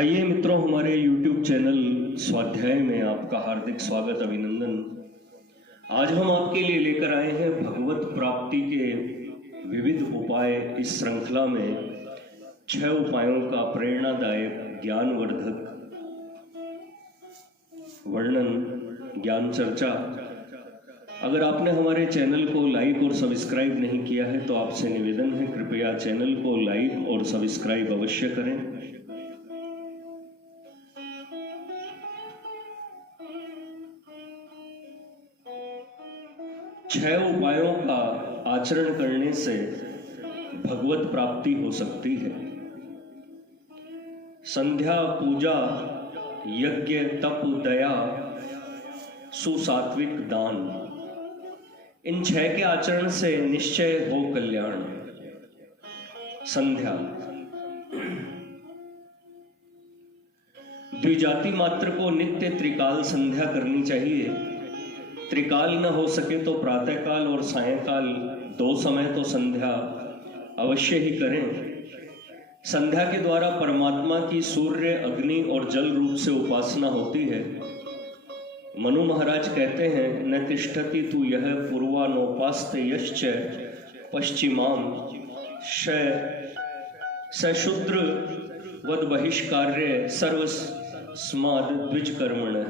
आइए मित्रों, हमारे YouTube चैनल स्वाध्याय में आपका हार्दिक स्वागत, अभिनंदन। आज हम आपके लिए लेकर आए हैं भगवत प्राप्ति के विविध उपाय। इस श्रृंखला में 6 उपायों का प्रेरणादायक ज्ञानवर्धक वर्णन, ज्ञान चर्चा। अगर आपने हमारे चैनल को लाइक और सब्सक्राइब नहीं किया है तो आपसे निवेदन है, कृपया चैनल को लाइक और सब्सक्राइब अवश्य करें। छह उपायों का आचरण करने से भगवत प्राप्ति हो सकती है। संध्या, पूजा, यज्ञ, तप, दया, सुसात्विक दान, इन 6 के आचरण से निश्चय हो कल्याण। संध्या, द्विजाति मात्र को नित्य त्रिकाल संध्या करनी चाहिए। त्रिकाल न हो सके तो प्रातःकाल और सायंकाल 2 समय तो संध्या अवश्य ही करें। संध्या के द्वारा परमात्मा की सूर्य, अग्नि और जल रूप से उपासना होती है। मनु महाराज कहते हैं, न तिष्ठति तु यह पूर्वानोपास्त यश्च पश्चिमाम स शूद्र वद बहिष्कार्य सर्वस्माद द्विज कर्मण।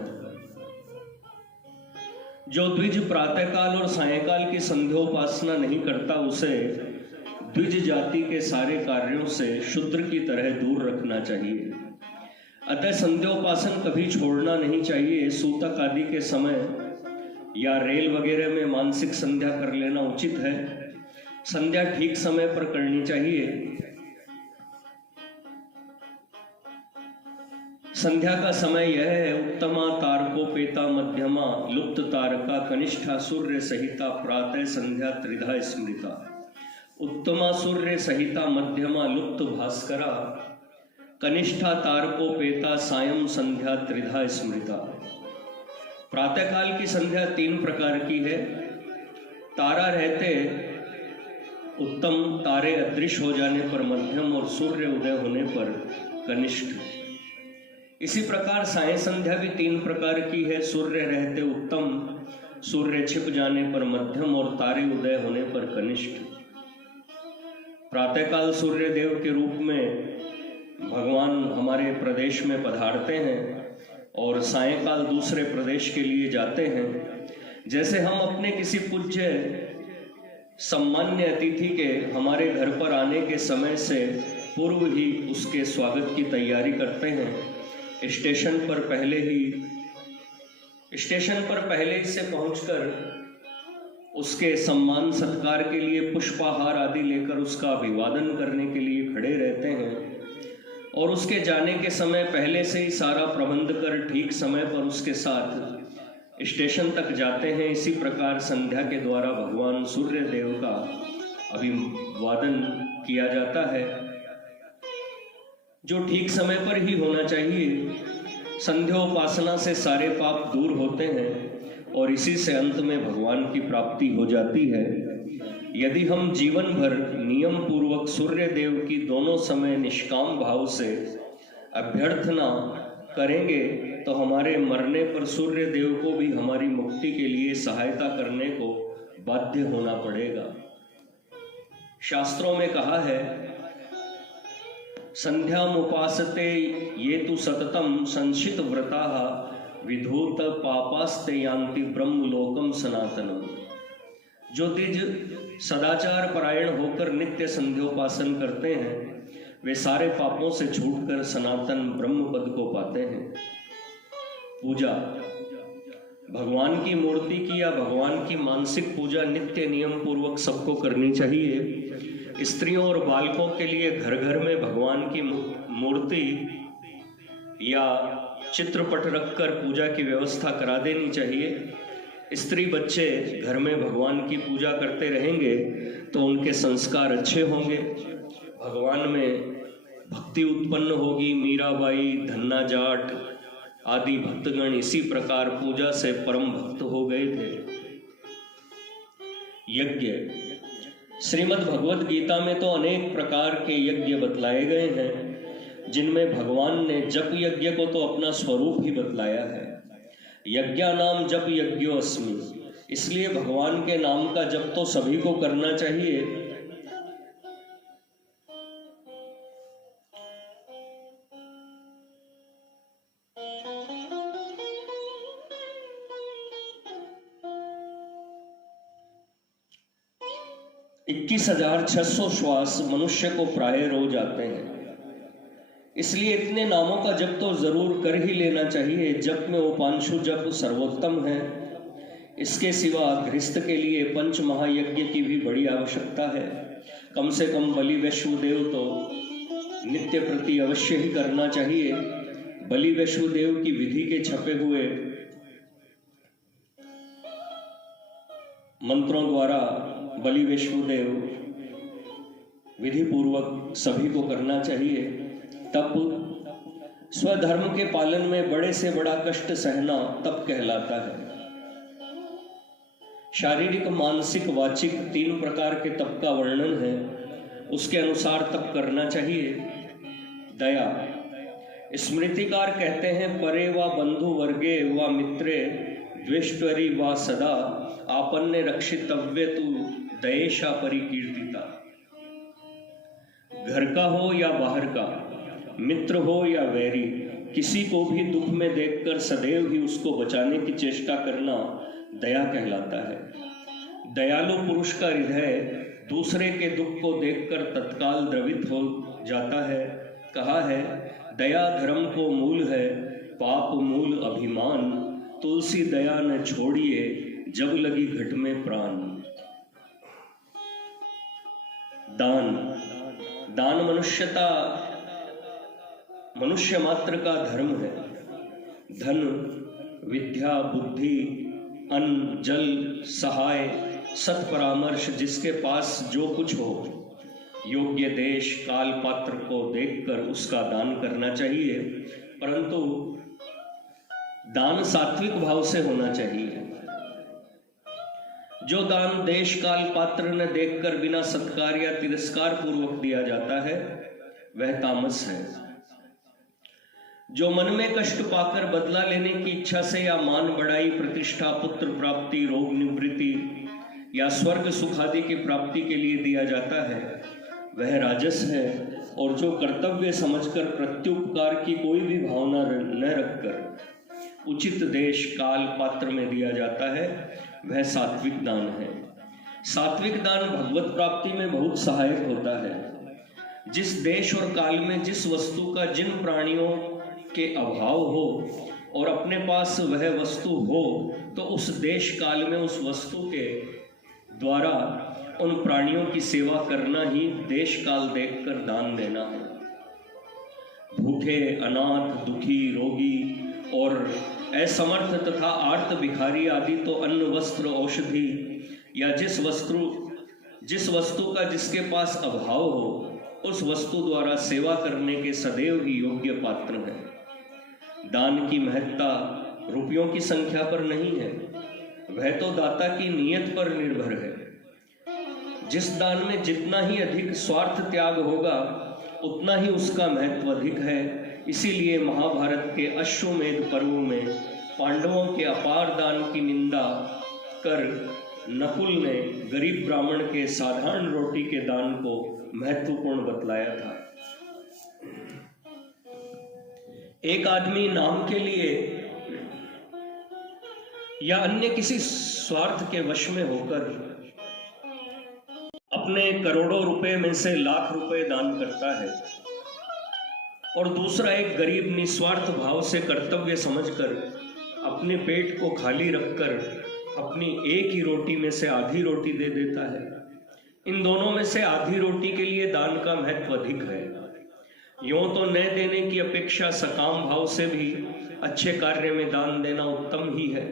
जो द्विज प्रातःकाल और सायंकाल की संध्योपासना नहीं करता, उसे द्विज जाति के सारे कार्यों से शूद्र की तरह दूर रखना चाहिए। अतः संध्योपासन कभी छोड़ना नहीं चाहिए। सूतक आदि के समय या रेल वगैरह में मानसिक संध्या कर लेना उचित है। संध्या ठीक समय पर करनी चाहिए। संध्या का समय यह है, उत्तमा तारकोपेता मध्यमा लुप्त तारका कनिष्ठा सूर्य सहिता प्रातः संध्या त्रिधा स्मृता। उत्तमा सूर्य सहिता मध्यमा लुप्त भास्करा कनिष्ठा तारकोपेता सायं संध्या त्रिधा स्मृता। प्रातःकाल की संध्या 3 प्रकार की है। तारा रहते उत्तम, तारे अदृश्य हो जाने पर मध्यम और सूर्य उदय होने पर कनिष्ठ। इसी प्रकार साय संध्या भी 3 प्रकार की है। सूर्य रहते उत्तम, सूर्य छिप जाने पर मध्यम और तारे उदय होने पर कनिष्ठ। प्रातःकाल सूर्य देव के रूप में भगवान हमारे प्रदेश में पधारते हैं और सायंकाल दूसरे प्रदेश के लिए जाते हैं। जैसे हम अपने किसी पूज्य सम्मान्य अतिथि के हमारे घर पर आने के समय से पूर्व ही उसके स्वागत की तैयारी करते हैं। स्टेशन पर पहले ही से पहुंचकर उसके सम्मान सत्कार के लिए पुष्पाहार आदि लेकर उसका अभिवादन करने के लिए खड़े रहते हैं और उसके जाने के समय पहले से ही सारा प्रबंध कर ठीक समय पर उसके साथ स्टेशन तक जाते हैं। इसी प्रकार संध्या के द्वारा भगवान सूर्य देव का अभिवादन किया जाता है, जो ठीक समय पर ही होना चाहिए। संध्योपासना से सारे पाप दूर होते हैं और इसी से अंत में भगवान की प्राप्ति हो जाती है। यदि हम जीवन भर नियम पूर्वक सूर्य देव की दोनों समय निष्काम भाव से अभ्यर्थना करेंगे तो हमारे मरने पर सूर्य देव को भी हमारी मुक्ति के लिए सहायता करने को बाध्य होना पड़ेगा। शास्त्रों में कहा है, संध्यामुपासते ये तु सततम संशित व्रताः विधूत पापास्ते यान्ति ब्रह्मलोकम सनातनम। जो द्विज सदाचार परायण होकर नित्य संध्योपासन करते हैं, वे सारे पापों से छूटकर सनातन ब्रह्म पद को पाते हैं। पूजा, भगवान की मूर्ति की या भगवान की मानसिक पूजा नित्य नियम पूर्वक सबको करनी चाहिए। स्त्रियों और बालकों के लिए घर घर में भगवान की मूर्ति या चित्रपट रखकर पूजा की व्यवस्था करा देनी चाहिए। स्त्री बच्चे घर में भगवान की पूजा करते रहेंगे तो उनके संस्कार अच्छे होंगे, भगवान में भक्ति उत्पन्न होगी। मीराबाई, धन्ना जाट आदि भक्तगण इसी प्रकार पूजा से परम भक्त हो गए थे। यज्ञ, श्रीमद् भगवद गीता में तो अनेक प्रकार के यज्ञ बतलाए गए हैं। जिनमें भगवान ने जप यज्ञ को तो अपना स्वरूप ही बतलाया है। यज्ञानाम जप यज्ञोऽस्मि, इसलिए भगवान के नाम का जप तो सभी को करना चाहिए। 21,600 श्वास मनुष्य को प्राय रोज आते हैं, इसलिए इतने नामों का जप तो जरूर कर ही लेना चाहिए। जप में उपांशु जप सर्वोत्तम है। इसके सिवा गृहस्थ के लिए पंच महायज्ञ की भी बड़ी आवश्यकता है। कम से कम बलि वैश्वदेव तो नित्य प्रति अवश्य ही करना चाहिए। बलि वैश्वदेव की विधि के छपे हुए मंत्रों द्वारा बलि वैश्वदेव विधि पूर्वक सभी को करना चाहिए। तप स्वधर्म के पालन में बड़े से बड़ा कष्ट सहना तप कहलाता है। शारीरिक, मानसिक, वाचिक 3 प्रकार के तप का वर्णन है। उसके अनुसार तप करना चाहिए। दया, स्मृतिकार कहते हैं, परे व बंधु वर्गे व मित्रे द्वेष्टरी व सदा आपन्ने रक्षितव्य तु दयेशा परिकीर्तिता। घर का हो या बाहर का, मित्र हो या वैरी, किसी को भी दुख में देखकर सदैव ही उसको बचाने की चेष्टा करना दया कहलाता है। दयालु पुरुष का हृदय दूसरे के दुख को देखकर तत्काल द्रवित हो जाता है। कहा है, दया धर्म को मूल है, पाप मूल अभिमान, तुलसी दया न छोड़िए, जब लगी घट में प्राण। दान, दान मनुष्य मात्र का धर्म है। धन, विद्या, बुद्धि, अन्न, जल, सहाय, सत्परामर्श, जिसके पास जो कुछ हो, योग्य देश काल पात्र को देखकर उसका दान करना चाहिए। परंतु दान सात्विक भाव से होना चाहिए। जो दान देश काल पात्र न देखकर बिना सत्कार या तिरस्कार पूर्वक दिया जाता है, वह तामस है। जो मन में कष्ट पाकर बदला लेने की इच्छा से या मान बढ़ाई, प्रतिष्ठा, पुत्र प्राप्ति, रोग निवृत्ति या स्वर्ग सुख आदि की प्राप्ति के लिए दिया जाता है, वह राजस है। और जो कर्तव्य समझकर प्रत्युपकार की कोई भी भावना न रखकर उचित देश काल पात्र में दिया जाता है, वह सात्विक दान है। सात्विक दान भगवत प्राप्ति में बहुत सहायक होता है। जिस देश और काल में जिस वस्तु का जिन प्राणियों के अभाव हो और अपने पास वह वस्तु हो, तो उस देश काल में उस वस्तु के द्वारा उन प्राणियों की सेवा करना ही देश काल देखकर दान देना है। भूखे, अनाथ, दुखी, रोगी और असमर्थ तथा आर्त भिखारी आदि तो अन्न, वस्त्र, औषधि या जिस वस्तु का जिसके पास अभाव हो, उस वस्तु द्वारा सेवा करने के सदैव ही योग्य पात्र है। दान की महत्ता रुपयों की संख्या पर नहीं है, वह तो दाता की नीयत पर निर्भर है। जिस दान में जितना ही अधिक स्वार्थ त्याग होगा, उतना ही उसका महत्व अधिक है। इसीलिए महाभारत के अश्वमेध पर्व में पांडवों के अपार दान की निंदा कर नकुल ने गरीब ब्राह्मण के साधारण रोटी के दान को महत्वपूर्ण बतलाया था। एक आदमी नाम के लिए या अन्य किसी स्वार्थ के वश में होकर अपने करोड़ों रुपए में से लाख रुपए दान करता है, और दूसरा एक गरीब निस्वार्थ भाव से कर्तव्य समझकर अपने पेट को खाली रखकर अपनी एक ही रोटी में से आधी रोटी दे देता है। इन दोनों में से आधी रोटी के लिए दान का महत्व अधिक है। यूं तो न देने की अपेक्षा सकाम भाव से भी अच्छे कार्य में दान देना उत्तम ही है।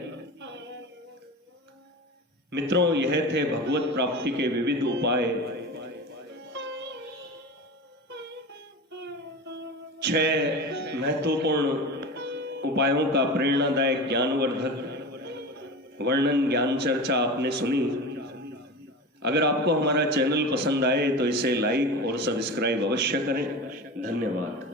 मित्रों, यह थे भगवत प्राप्ति के विविध उपाय। 6 महत्वपूर्ण उपायों का प्रेरणादायक ज्ञानवर्धक वर्णन, ज्ञान चर्चा आपने सुनी। अगर आपको हमारा चैनल पसंद आए तो इसे लाइक और सब्सक्राइब अवश्य करें। धन्यवाद।